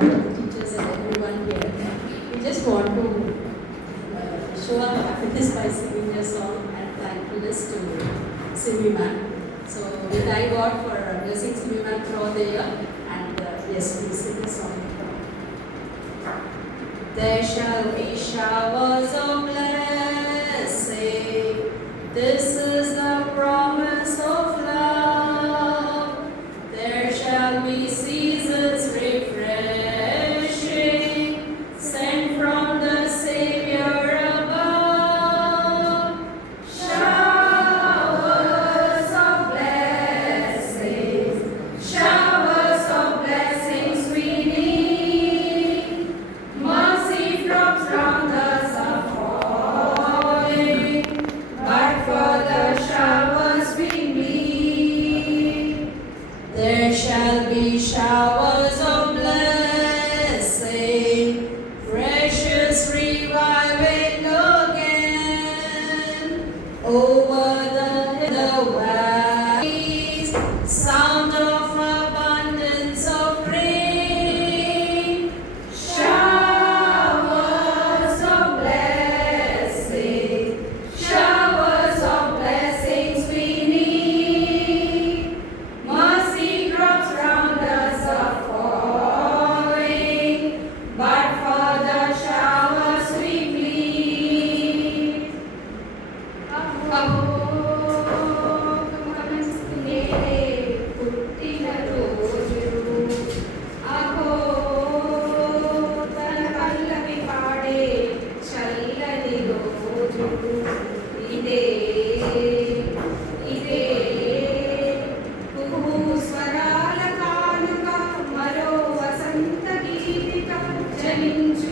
the teachers and everyone here. We just want to show our happiness by singing a song and thankfulness to Simi ma'am. So we thank God for blessing Simi ma'am throughout the year. And yes, please sing the song. There shall be showers of blessing. This is the promise of love. There shall be seasons refreshing, sent from the Savior above. Showers of blessings, showers of blessings we need. Mercy drops round us are falling, but for the showers we need. There shall be showers of blessing, precious reviving again, over the valleys, sound of abundance of rain. Showers of blessing, showers of blessings we need. Mercy drops round us are falling, but for the showers we plead. గమనిస్తునే పుట్టిన రోజు, అహో తన పల్లవి పాడే చల్లని రోజు. ఇదే ఇదే కుహు స్వరాల కానుక, మరో వసంత గీతిక జనించు